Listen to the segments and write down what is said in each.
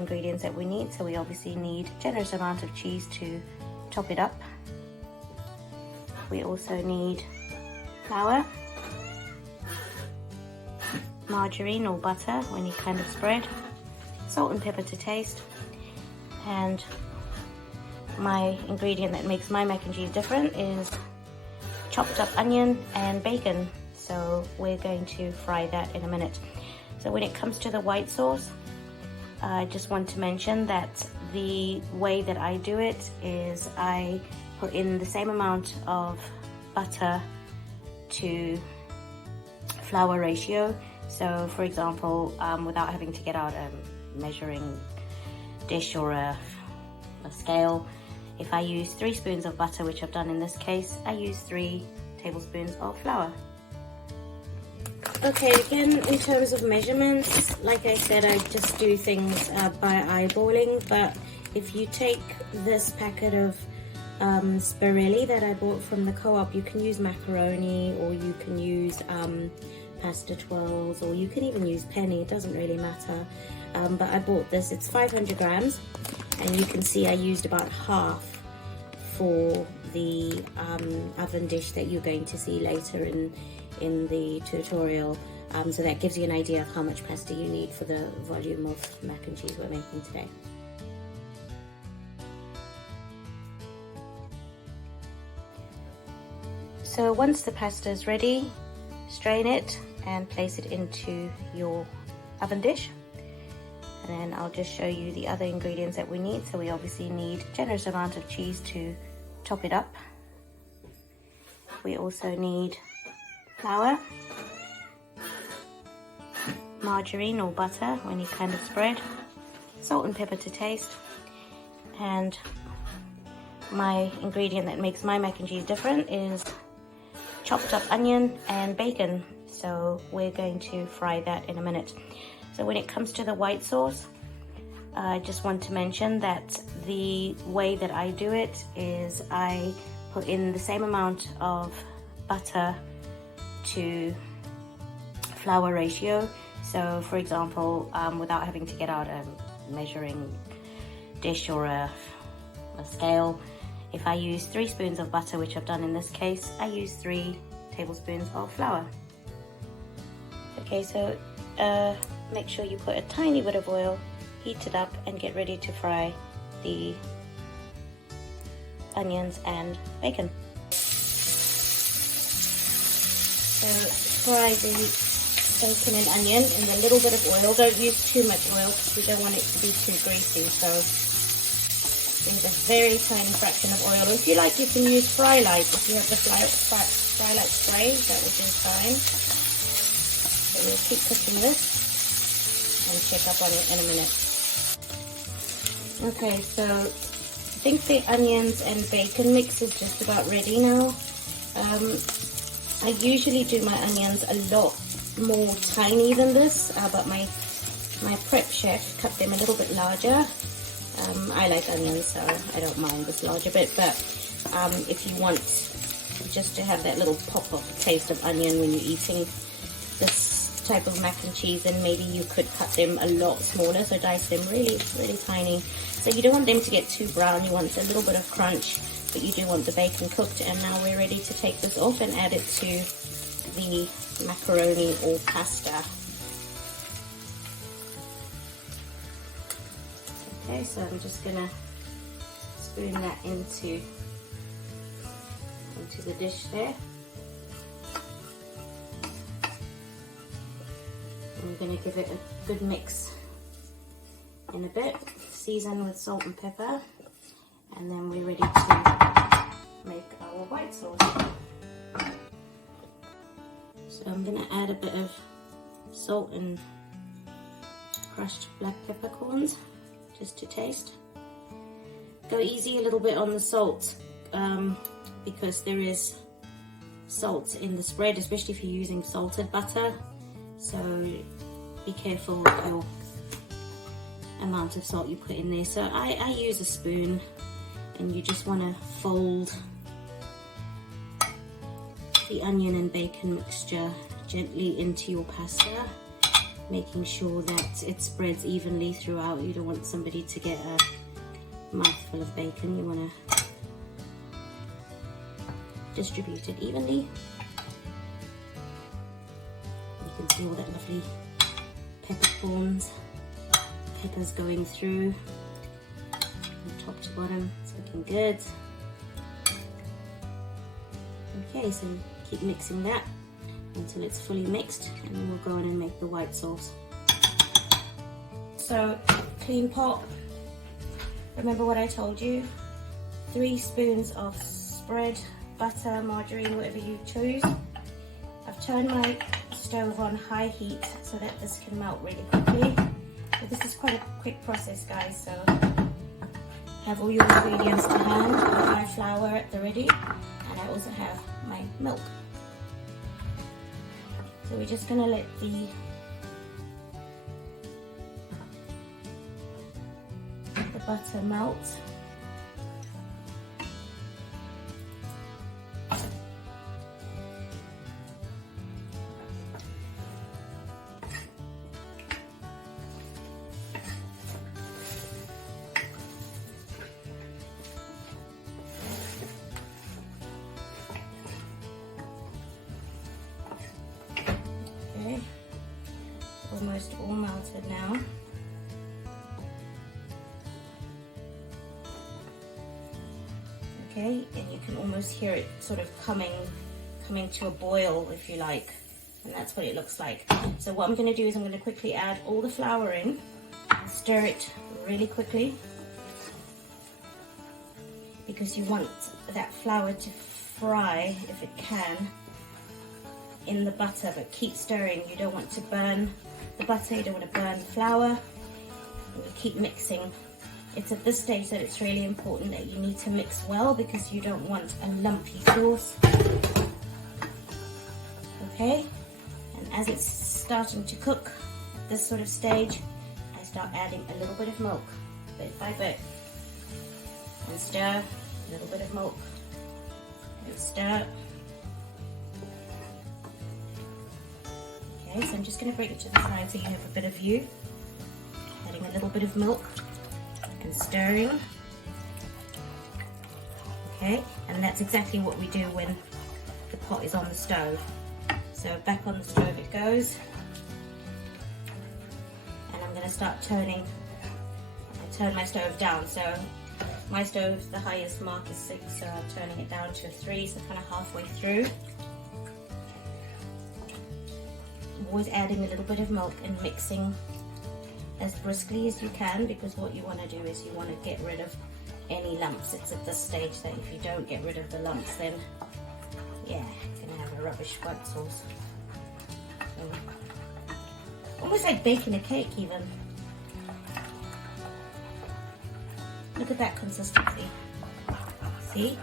ingredients that we need. So we obviously need a generous amount of cheese to top it up. We also need flour, margarine or butter, any kind of spread, salt and pepper to taste, and my ingredient that makes my mac and cheese different is chopped up onion and bacon. So we're going to fry that in a minute. So when it comes to the white sauce, I just want to mention that the way that I do it is I put in the same amount of butter to flour ratio. So for example, without having to get out a measuring dish or a scale, if I use 3 spoons of butter, which I've done in this case, I use 3 tablespoons of flour. Okay, again, in terms of measurements, like I said, I just do things by eyeballing, but if you take this packet of spirelli that I bought from the co-op, you can use macaroni, or you can use pasta twirls, or you can even use penny, it doesn't really matter. But I bought this, it's 500 grams, and you can see I used about half for the oven dish that you're going to see later in the tutorial. So that gives you an idea of how much pasta you need for the volume of mac and cheese we're making today. So once the pasta is ready, strain it and place it into your oven dish. And then I'll just show you the other ingredients that we need. So we obviously need a generous amount of cheese to top it up. We also need flour, margarine or butter, or any kind of spread, salt and pepper to taste, and my ingredient that makes my mac and cheese different is chopped up onion and bacon. So we're going to fry that in a minute. So when it comes to the white sauce, I just want to mention that the way that I do it is I put in the same amount of butter to flour ratio. So for example, without having to get out a measuring dish or a scale, if I use 3 spoons of butter, which I've done in this case, I use 3 tablespoons of flour. Okay, so make sure you put a tiny bit of oil, heat it up, and get ready to fry the onions and bacon. So fry the bacon and onion in a little bit of oil. Don't use too much oil because we don't want it to be too greasy. So use a very tiny fraction of oil. If you like, you can use fry light. If you have the fry light spray, that will do fine. So we'll keep cooking this and check up on it in a minute. Okay, so I think the onions and bacon mix is just about ready now. I usually do my onions a lot more tiny than this, but my prep chef cut them a little bit larger. I like onions, so I don't mind this larger bit, but if you want just to have that little pop of taste of onion when you're eating this type of mac and cheese, then maybe you could cut them a lot smaller, so dice them really, really tiny. So you don't want them to get too brown, you want a little bit of crunch, but you do want the bacon cooked. And now we're ready to take this off and add it to the macaroni or pasta. Okay, so I'm just gonna spoon that into the dish there. I'm going to give it a good mix in a bit, season with salt and pepper, and then we're ready to make our white sauce. So I'm going to add a bit of salt and crushed black peppercorns just to taste. Go easy a little bit on the salt because there is salt in the spread, especially if you're using salted butter. So be careful with your amount of salt you put in there. So I use a spoon, and you just want to fold the onion and bacon mixture gently into your pasta, making sure that it spreads evenly throughout. You don't want somebody to get a mouthful of bacon. You want to distribute it evenly. You can see all that lovely peppercorns, peppers going through from top to bottom. It's looking good. Okay, so keep mixing that until it's fully mixed, and then we'll go in and make the white sauce. So, clean pot. Remember what I told you? 3 spoons of spread, butter, margarine, whatever you choose. I've turned my stove on high heat so that this can melt really quickly. But this is quite a quick process, guys, so have all your ingredients to hand. I have my flour at the ready, and I also have my milk. So we're just going to let the butter melt. Okay, almost all melted now. Okay, and you can almost hear it sort of coming to a boil, if you like, and that's what it looks like. So what I'm going to do is I'm going to quickly add all the flour in, stir it really quickly, because you want that flour to fry, if it can, in the butter, but keep stirring. You don't want to burn the butter, you don't want to burn the flour, and you keep mixing. It's at this stage that it's really important that you need to mix well, because you don't want a lumpy sauce. Okay, and as it's starting to cook at this sort of stage, I start adding a little bit of milk, bit by bit, and stir, a little bit of milk, and stir. Okay, so I'm just going to bring it to the side so you have a bit of view. Adding a little bit of milk and stirring. Okay, and that's exactly what we do when the pot is on the stove. So back on the stove it goes, and I'm going to start turning. I turn my stove down, so my stove, the highest mark is 6, so I'm turning it down to a 3, so kind of halfway through. I'm always adding a little bit of milk and mixing as briskly as you can, because what you want to do is you want to get rid of any lumps. It's at this stage that if you don't get rid of the lumps, then yeah, you're going to have a rubbish white sauce. So, almost like baking a cake even. Look at that consistency. See?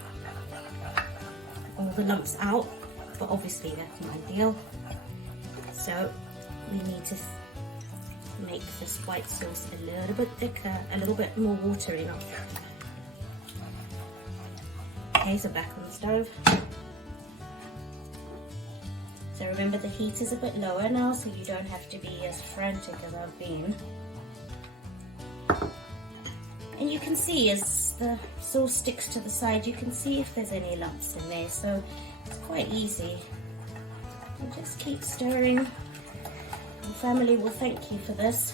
All the lumps out, but obviously that's not ideal. So we need to make this white sauce a little bit thicker, a little bit more watery, not thick. Okay, so back on the stove. So remember, the heat is a bit lower now, so you don't have to be as frantic as I've been. And you can see as the sauce sticks to the side, you can see if there's any lumps in there, so it's quite easy. And just keep stirring. Your family will thank you for this.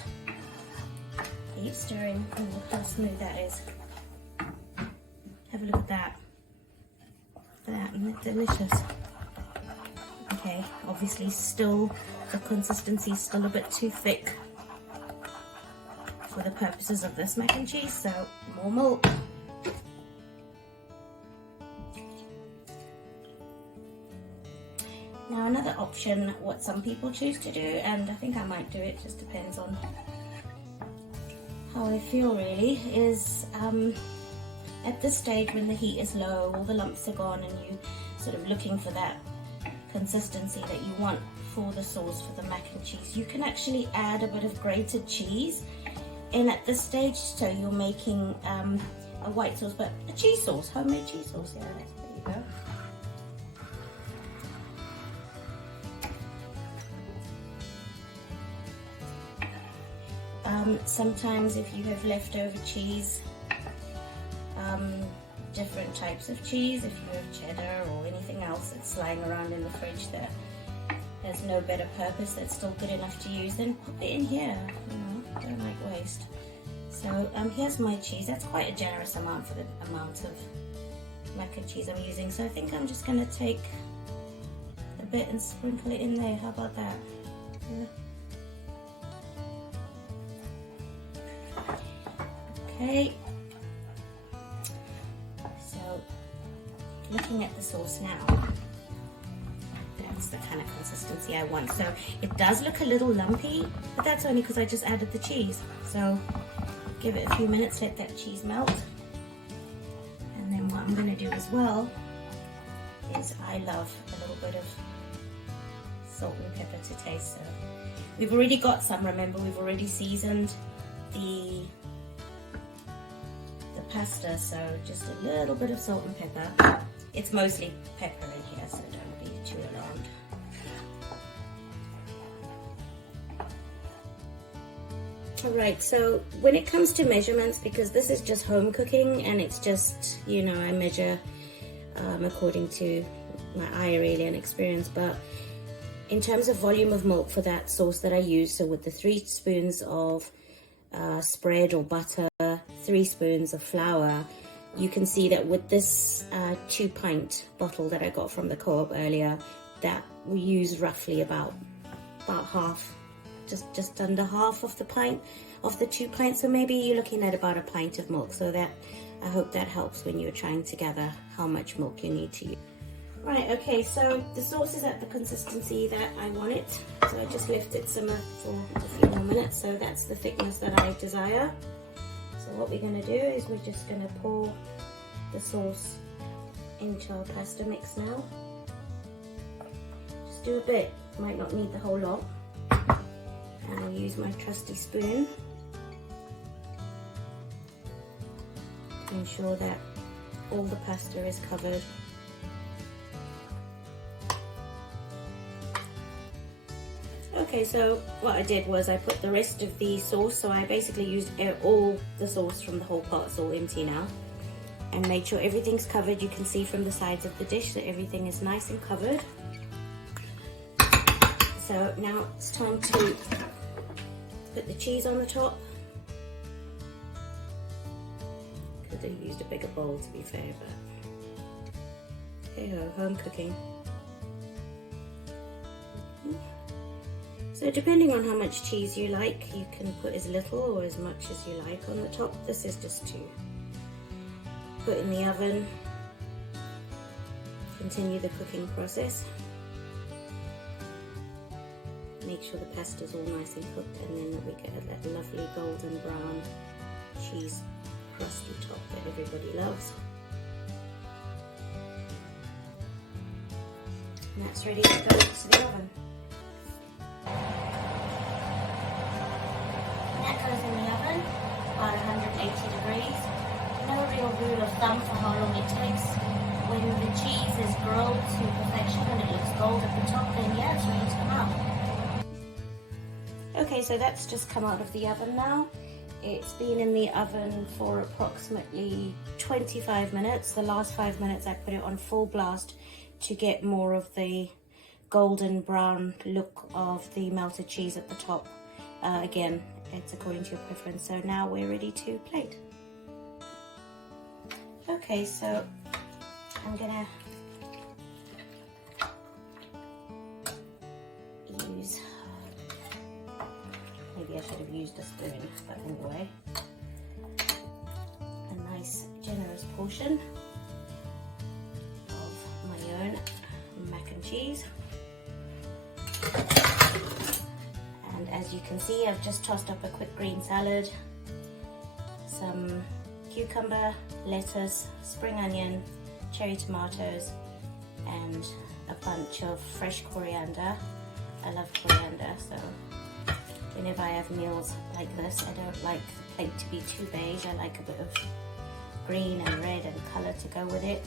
Keep stirring, and look how smooth that is. Have a look at that. Look at that, isn't it delicious? Okay, obviously still, the consistency is still a bit too thick for the purposes of this mac and cheese, so more milk. Now another option, what some people choose to do, and I think I might do it, just depends on how I feel really, is at this stage when the heat is low, all the lumps are gone, and you sort of looking for that consistency that you want for the sauce for the mac and cheese, you can actually add a bit of grated cheese in at this stage, so you're making a white sauce, but a cheese sauce, homemade cheese sauce. Yeah, there you go. Sometimes if you have leftover cheese, different types of cheese, if you have cheddar or anything else that's lying around in the fridge that has no better purpose, that's still good enough to use, then pop it in here. You know, don't like waste. So here's my cheese. That's quite a generous amount for the amount of mac and cheese I'm using. So I think I'm just gonna take a bit and sprinkle it in there. How about that? Yeah. Okay. So looking at the sauce now, that's the kind of consistency I want. So it does look a little lumpy, but that's only because I just added the cheese. So give it a few minutes, let that cheese melt. And then what I'm going to do as well is I love a little bit of salt and pepper to taste. So we've already got some, remember, we've already seasoned the pasta, so just a little bit of salt and pepper. It's mostly pepper in here, so don't be too alarmed. Alright, so when it comes to measurements, because this is just home cooking and it's just, you know, I measure according to my eye really and experience, but in terms of volume of milk for that sauce that I use, so with the 3 spoons of spread or butter, 3 spoons of flour, you can see that with this 2-pint bottle that I got from the co-op earlier, that we use roughly about half, just under half of the pint of the 2 pints. So maybe you're looking at about a pint of milk. So that, I hope that helps when you're trying to gather how much milk you need to use. Right, okay, so the sauce is at the consistency that I want it. So I just left it simmer for a few more minutes. So that's the thickness that I desire. So what we're going to do is we're just going to pour the sauce into our pasta mix now. Just do a bit, might not need the whole lot. And I'll use my trusty spoon to ensure that all the pasta is covered. Okay, so what I did was I put the rest of the sauce, so I basically used all the sauce from the whole pot, it's all empty now, and made sure everything's covered. You can see from the sides of the dish that everything is nice and covered. So now it's time to put the cheese on the top. Could have used a bigger bowl to be fair, but hey ho, home cooking. So depending on how much cheese you like, you can put as little or as much as you like on the top. This is just to put in the oven, continue the cooking process. Make sure the pasta's all nice and cooked, and then we get that lovely golden brown cheese crusty top that everybody loves. And that's ready to go to the oven. That goes in the oven, about 180 degrees. No real rule of thumb for how long it takes. When the cheese is grilled to perfection and it looks gold at the top, then yeah, it's ready to come out. Okay, so that's just come out of the oven now. It's been in the oven for approximately 25 minutes. The last 5 minutes I put it on full blast to get more of the golden brown look of the melted cheese at the top. Again, it's according to your preference. So now we're ready to plate. Okay, so I'm gonna use, maybe I should have used a spoon, but anyway, a nice generous portion of my own mac and cheese. And as you can see, I've just tossed up a quick green salad, some cucumber, lettuce, spring onion, cherry tomatoes, and a bunch of fresh coriander. I love coriander, so whenever I have meals like this, I don't like the plate to be too beige. I like a bit of green and red and colour to go with it.